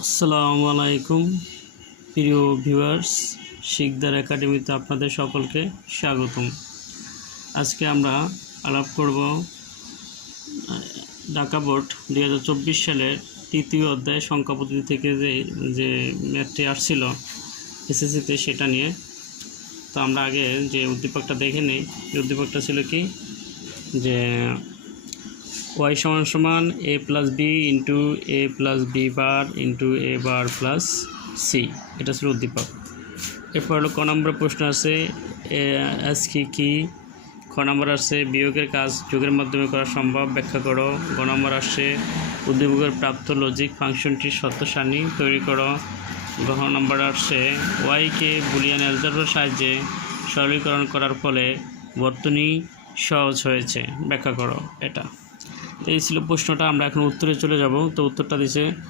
আসসালামু আলাইকুম প্রিয় ভিউয়ার্স, শিকদার একাডেমিতে আপনাদের সকলকে স্বাগতম। আজকে আমরা আলাপ করব ঢাকা বোর্ড 2024 সালের তৃতীয় অধ্যায় সংখ্যা পদ্ধতি থেকে যে ম্যাথটি আসছিল এসএসসিতে সেটা নিয়ে। তো আমরা আগে যে উদ্দীপকটা দেখে নিই। এই উদ্দীপকটা ছিল কি, যে y সমান a plus B into A plus B bar into A bar plus C, এটা ছিল উদ্দীপক। এরপর হলো ক নম্বর প্রশ্ন আছে এস কি। খ নম্বর আসছে বিয়োগের কাজ যোগের মাধ্যমে করা সম্ভব, ব্যাখ্যা করো। গ নম্বর আসছে উদ্দীপকের প্রাপ্ত লজিক ফাংশনটির সত্য সারণী তৈরি করো। ঘ নম্বর আসছে ওয়াইকে বুলিয়ান অ্যালজেব্রার সাহায্যে সরলীকরণ করার ফলে বর্তনী সহজ হয়েছে, ব্যাখ্যা করো। এটা তো এই ছিল প্রশ্নটা। আমরা এখন উত্তরে চলে যাব। তো উত্তরটা দিছে